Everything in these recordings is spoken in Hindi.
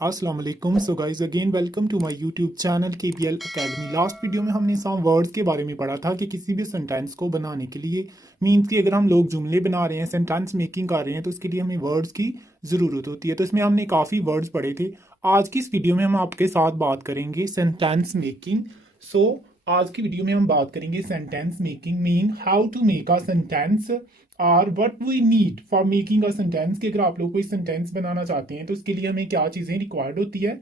अस्सलाम वालेकुम। So guys again welcome to my YouTube channel KPL academy. Last video में हमने सम वर्ड्स के बारे में पढ़ा था कि किसी भी सेंटेंस को बनाने के लिए मीन्स कि अगर हम लोग जुमले बना रहे हैं, सेंटेंस मेकिंग कर रहे हैं, तो उसके लिए हमें वर्ड्स की ज़रूरत होती है। तो इसमें हमने काफ़ी वर्ड्स पढ़े थे। आज की इस वीडियो में हम आपके साथ बात करेंगे सेंटेंस मेकिंग। सो आज की वीडियो में हम बात करेंगे sentence making, mean how to make a sentence और what we need for making a sentence. कि अगर आप लोग कोई सेंटेंस बनाना चाहते हैं तो उसके लिए हमें क्या चीज़ें रिक्वायर्ड होती है।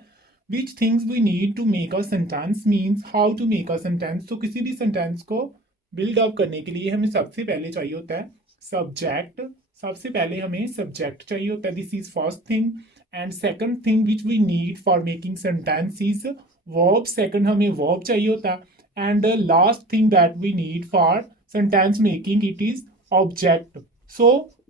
Which things we need to make a sentence means how to make a sentence. तो किसी भी सेंटेंस को बिल्ड अप करने के लिए हमें सबसे पहले चाहिए होता है सब्जेक्ट। सबसे पहले हमें सब्जेक्ट चाहिए होता है, this is first thing. And second thing which we need for making sentence is verb. Second हमें वर्ब चाहिए होता है। And last thing that we need for sentence making, it is object. So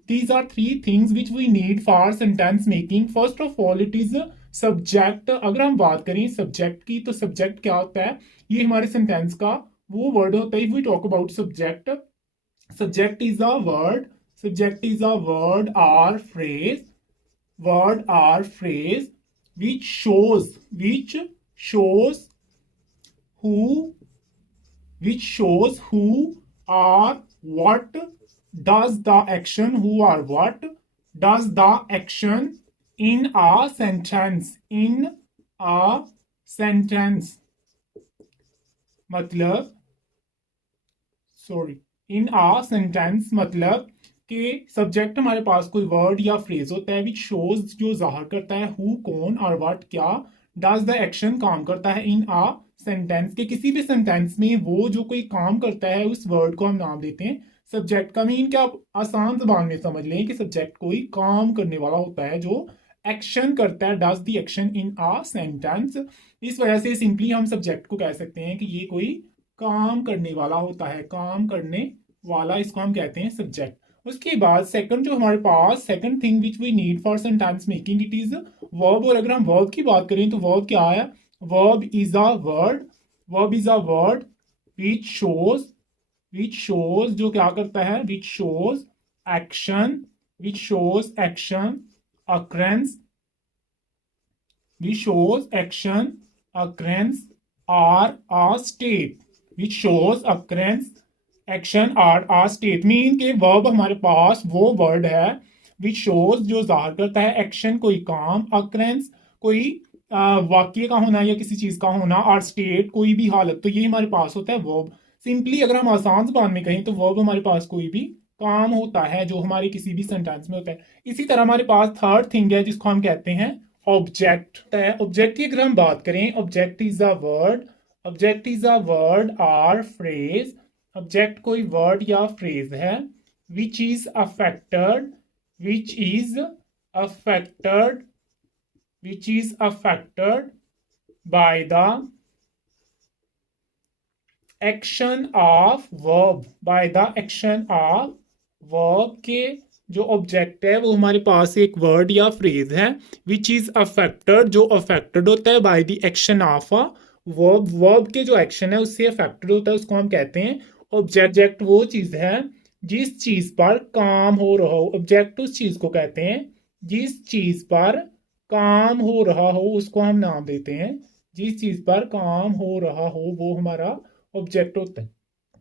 these are three things which we need for sentence making. First of all it is subject. अगर हम बात करें subject की तो subject क्या होता है, ये हमारे sentence का वो word होता है। If we talk about subject, subject is a word, subject is a word or phrase which shows who which shows who or what does the action, who or what does the action in a sentence, in a sentence मतलब सॉरी इन आ सेंटेंस मतलब कि सब्जेक्ट हमारे पास कोई वर्ड या फ्रेज होता है विच शोज जो जाहिर करता है हु कौन और व्हाट क्या, डज द एक्शन काम करता है इन आ सेंटेंस के किसी भी सेंटेंस में वो जो कोई काम करता है उस वर्ड को हम नाम देते हैं सब्जेक्ट का। मीन क्या आप आसान जबान में समझ लें कि सब्जेक्ट कोई काम करने वाला होता है जो एक्शन करता है, does the action in a sentence. इस वजह से सिंपली हम सब्जेक्ट को कह सकते हैं कि ये कोई काम करने वाला होता है, काम करने वाला, इसको हम कहते हैं सब्जेक्ट। उसके बाद सेकंड जो हमारे पास second thing which we need for sentence making it is verb. और अगर हम वर्ब की बात करें तो वर्ब क्या है, verb is a word, verb is a word which shows जो क्या करता है, which shows action, which shows action occurs, which shows action occurs or a state, which shows occurs action or a state. Mean के वर्ब हमारे पास वो वर्ड है विच शोज जो जाहिर करता है एक्शन कोई काम, अक्रेंस कोई वाक्य का होना या किसी चीज का होना, और स्टेट कोई भी हालत। तो ये हमारे पास होता है वर्ब। सिंपली अगर हम आसान जबान में कहें तो वर्ब हमारे पास कोई भी काम होता है जो हमारे किसी भी सेंटेंस में होता है। इसी तरह हमारे पास थर्ड थिंग है जिसको हम कहते हैं ऑब्जेक्ट है। ऑब्जेक्ट की अगर हम बात करें, object is a word, object is a word और फ्रेज। ऑब्जेक्ट कोई वर्ड या फ्रेज है which is affected, which is affected, which is affected by the action of verb, by the action of verb के जो ऑब्जेक्ट है वो हमारे पास एक वर्ड या फ्रेज है विच इज अफेक्टेड जो अफेक्टेड होता है by the action of a verb. Verb के जो एक्शन है उससे अफेक्टेड होता है, उसको हम कहते हैं ऑब्जेक्ट। ऑब्जेक्ट वो चीज है जिस चीज पर काम हो रहा हो, ऑब्जेक्ट उस चीज को कहते हैं जिस चीज पर काम हो रहा हो, उसको हम नाम देते हैं। जिस चीज पर काम हो रहा हो वो हमारा ऑब्जेक्ट होता है।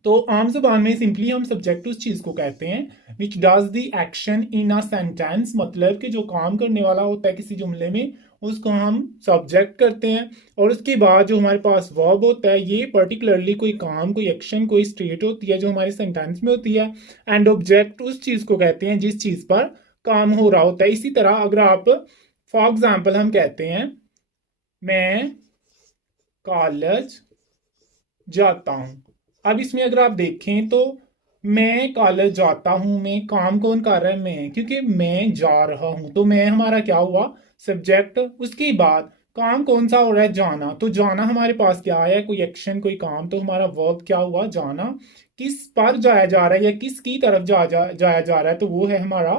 तो आम जबान में सिंपली हम सब्जेक्ट उस चीज को कहते हैं which does the action in a sentence, मतलब कि जो काम करने वाला होता है किसी जुमले में उसको हम सब्जेक्ट करते हैं। और उसके बाद जो हमारे पास वर्ब होता है ये पर्टिकुलरली कोई काम, कोई एक्शन, कोई स्टेट होती है जो हमारे सेंटेंस में होती है। एंड ऑब्जेक्ट उस चीज को कहते हैं जिस चीज पर काम हो रहा होता है। इसी तरह अगर आप फॉर एग्जाम्पल हम कहते हैं मैं कॉलेज जाता हूं। अब इसमें अगर आप देखें तो मैं कॉलेज जाता हूं में काम कौन कर रहा है, मैं, क्योंकि मैं जा रहा हूं तो मैं हमारा क्या हुआ, सब्जेक्ट। उसके बाद काम कौन सा हो रहा है, जाना। तो जाना हमारे पास क्या आया, कोई एक्शन कोई काम, तो हमारा वर्ब क्या हुआ, जाना। किस पर जाया जा रहा है या किसकी तरफ जाया जा रहा है, तो वो है हमारा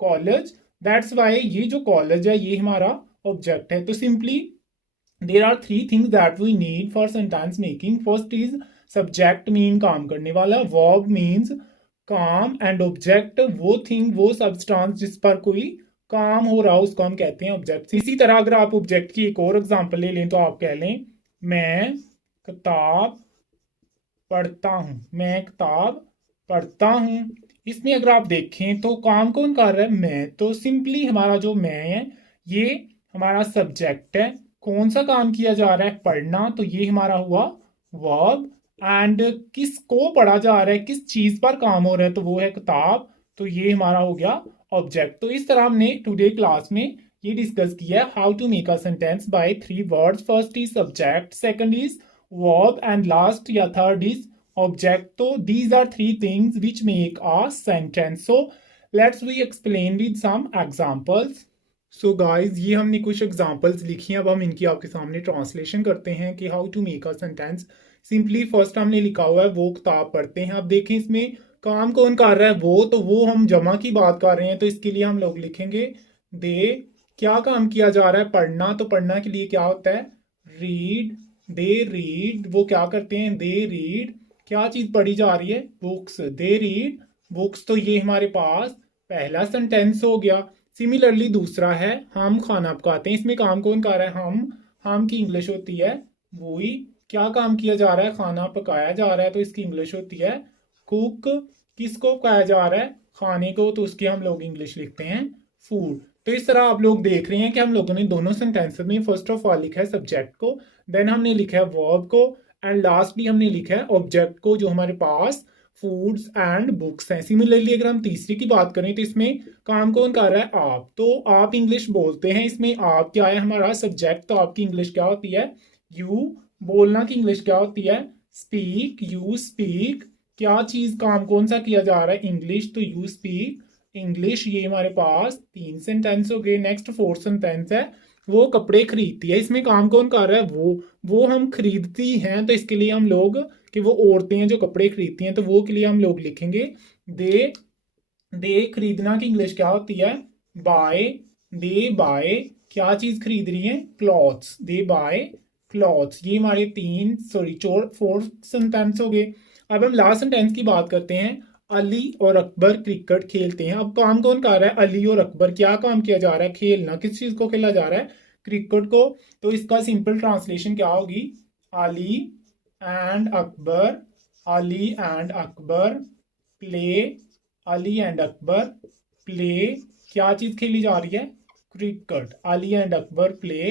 कॉलेज। दैट्स वाई ये जो कॉलेज है ये हमारा ऑब्जेक्ट है। तो simply there are three things that we need for sentence making. First is subject, mean काम करने वाला, verb means काम, and object वो thing वो substance जिस पर कोई काम हो रहा हो उसको हम कहते हैं ऑब्जेक्ट। इसी तरह अगर आप ऑब्जेक्ट की एक और एग्जांपल ले लें तो आप कह लें मैं किताब पढ़ता हूँ, मैं किताब पढ़ता हूँ। इसमें अगर आप देखें तो काम कौन कर रहा है, मैं। तो सिंपली हमारा जो मैं है ये हमारा सब्जेक्ट है। कौन सा काम किया जा रहा है, पढ़ना, तो ये हमारा हुआ वर्ब। एंड किसको पढ़ा जा रहा है, किस चीज पर काम हो रहा है, तो वो है किताब, तो ये हमारा हो गया ऑब्जेक्ट। तो इस तरह हमने टुडे क्लास में ये डिस्कस किया how to make a sentence by 3 words. First is subject, second is verb, and last या third is object. So these are three things which make a sentence. So let's we explain with some examples. So guys, ये हमने कुछ एग्जाम्पल्स लिखी हैं, अब हम इनकी आपके सामने ट्रांसलेशन करते हैं कि how to make a sentence. Simply first हमने लिखा हुआ है वो किताब पढ़ते हैं। अब देखें इसमें काम कौन कर रहा है, वो, तो वो हम जमा की बात कर रहे हैं, तो इसके लिए हम लोग लिखेंगे दे। क्या काम किया जा रहा है, पढ़ना, तो पढ़ना के लिए क्या होता है, रीड। दे रीड, वो क्या करते हैं, दे रीड। क्या चीज पढ़ी जा रही है, बुक्स, दे रीड बुक्स। तो ये हमारे पास पहला सेंटेंस हो गया। सिमिलरली दूसरा है हम खाना पकाते हैं। इसमें काम कौन कर रहा है, हम की इंग्लिश होती है वही। क्या काम किया जा रहा है, खाना पकाया जा रहा है, तो इसकी इंग्लिश होती है कुक। किसको पकाया जा रहा है, खाने को, तो उसकी हम लोग इंग्लिश लिखते हैं फूड। तो इस तरह आप लोग देख रहे हैं कि हम लोगों ने दोनों सेंटेंसेस में फर्स्ट ऑफ ऑल लिखा है सब्जेक्ट को, देन हमने लिखा है वर्ब को, एंड लास्टली हमने लिखा है ऑब्जेक्ट को जो हमारे पास फूड्स एंड बुक्स हैं। सिमिलरली अगर हम तीसरी की बात करें तो इसमें काम कौन कर रहा है, आप। तो आप इंग्लिश बोलते हैं, इसमें आप क्या है हमारा सब्जेक्ट, तो आपकी इंग्लिश क्या होती है, यू। बोलना की इंग्लिश क्या होती है, स्पीक, यू स्पीक। क्या चीज काम कौन सा किया जा रहा है, इंग्लिश, तो यू स्पीक इंग्लिश। ये हमारे पास 3 सेंटेंस हो गए। नेक्स्ट फोर्थ सेंटेंस है वो कपड़े खरीदती है। इसमें काम कौन कर रहा है, वो हम खरीदती हैं, तो इसके लिए हम लोग कि वो औरतें हैं जो कपड़े खरीदती हैं, तो वो के लिए हम लोग लिखेंगे दे। दे खरीदना की इंग्लिश क्या होती है, बाय। दे बाय क्या चीज खरीद रही है, क्लॉथ्स, दे बाय क्लॉथ्स। ये हमारे 4 सेंटेंस हो गए। अब हम लास्ट सेंटेंस की बात करते हैं। अली और अकबर क्रिकेट खेलते हैं। अब काम कौन कर रहा है, अली और अकबर। क्या काम किया जा रहा है, खेलना। किस चीज को खेला जा रहा है, क्रिकेट को। तो इसका सिंपल ट्रांसलेशन क्या होगी, Ali and Akbar, Ali and Akbar play, Ali and Akbar play. क्या चीज खेली जा रही है, cricket. Ali and Akbar play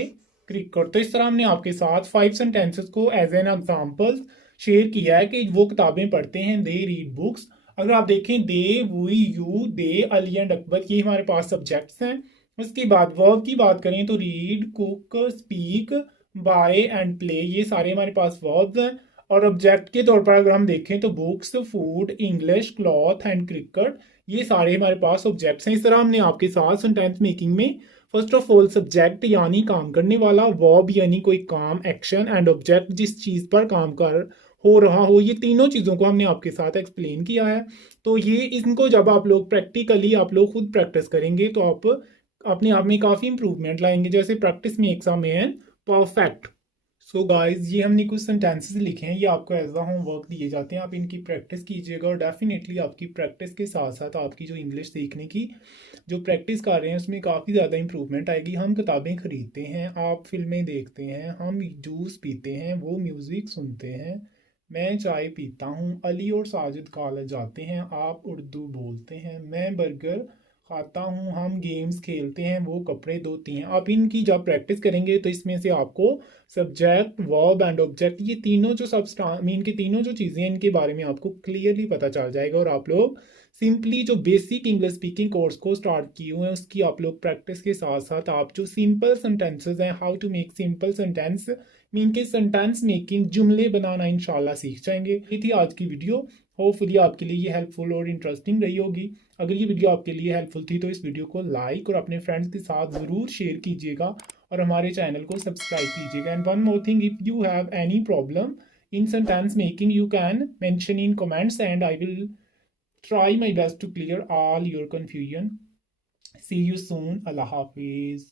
cricket. तो इस तरह हमने आपके साथ 5 सेंटेंसेस को एज एन एग्जाम्पल शेयर किया है कि वो किताबें पढ़ते हैं, दे रीड बुक्स। अगर आप देखें they, we, you, they, Ali and Akbar, ये हमारे पास सब्जेक्ट्स हैं। उसके बाद वर्ब की बात करें तो read, cook, speak, buy and play, ये सारे हमारे पास वर्ब्स हैं। और ऑब्जेक्ट के तौर पर अगर हम देखें तो books, food, English, cloth and cricket, ये सारे हमारे पास ऑब्जेक्ट्स हैं। इस तरह हमने आपके साथ सेंटेंस मेकिंग में फर्स्ट ऑफ ऑल सब्जेक्ट यानी काम करने वाला, वर्ब यानी कोई काम एक्शन, एंड ऑब्जेक्ट जिस चीज पर काम कर हो रहा हो, ये तीनों चीज़ों को हमने आपके साथ एक्सप्लेन किया है। तो ये इनको जब आप लोग प्रैक्टिकली आप लोग खुद प्रैक्टिस करेंगे तो आप अपने आप में काफ़ी इंप्रूवमेंट लाएंगे। जैसे प्रैक्टिस में एग्जाम में है परफेक्ट। सो गाइज ये हमने कुछ सेंटेंसेस लिखे हैं, ये आपको एज अ होमवर्क दिए जाते हैं, आप इनकी प्रैक्टिस कीजिएगा और डेफिनेटली आपकी प्रैक्टिस के साथ साथ आपकी जो इंग्लिश सीखने की जो प्रैक्टिस कर रहे हैं उसमें काफ़ी ज़्यादा इंप्रूवमेंट आएगी। हम किताबें खरीदते हैं, आप फिल्में देखते हैं, हम जूस पीते हैं, वो म्यूज़िक सुनते हैं, मैं चाय पीता हूँ, अली और साजिद कॉलेज जाते हैं, आप उर्दू बोलते हैं, मैं बर्गर खाता हूँ, हम गेम्स खेलते हैं, वो कपड़े धोती हैं। आप इनकी जब प्रैक्टिस करेंगे तो इसमें से आपको सब्जेक्ट, वर्ब एंड ऑब्जेक्ट, ये तीनों जो मीन की तीनों जो चीज़ें हैं इनके बारे में आपको क्लियरली पता चल जाएगा। और आप लोग सिंपली जो बेसिक इंग्लिश स्पीकिंग कोर्स को स्टार्ट किए हुए हैं उसकी आप लोग प्रैक्टिस के साथ साथ आप जो सिंपल सेंटेंसेस हैं, how to make simple sentence, mean के सेंटेंस मेकिंग, जुमले बनाना इंशाल्लाह सीख जाएंगे। ये थी आज की वीडियो। होपफुली आपके लिए ये हेल्पफुल और इंटरेस्टिंग रही होगी। अगर ये वीडियो आपके लिए हेल्पफुल थी तो इस वीडियो को लाइक और अपने फ्रेंड्स के साथ ज़रूर शेयर कीजिएगा और हमारे चैनल को सब्सक्राइब कीजिएगा। And one more thing, if you have any problem in sentence making you can mention in comments and I will try my best to clear all your confusion. See you soon. Allah Hafiz.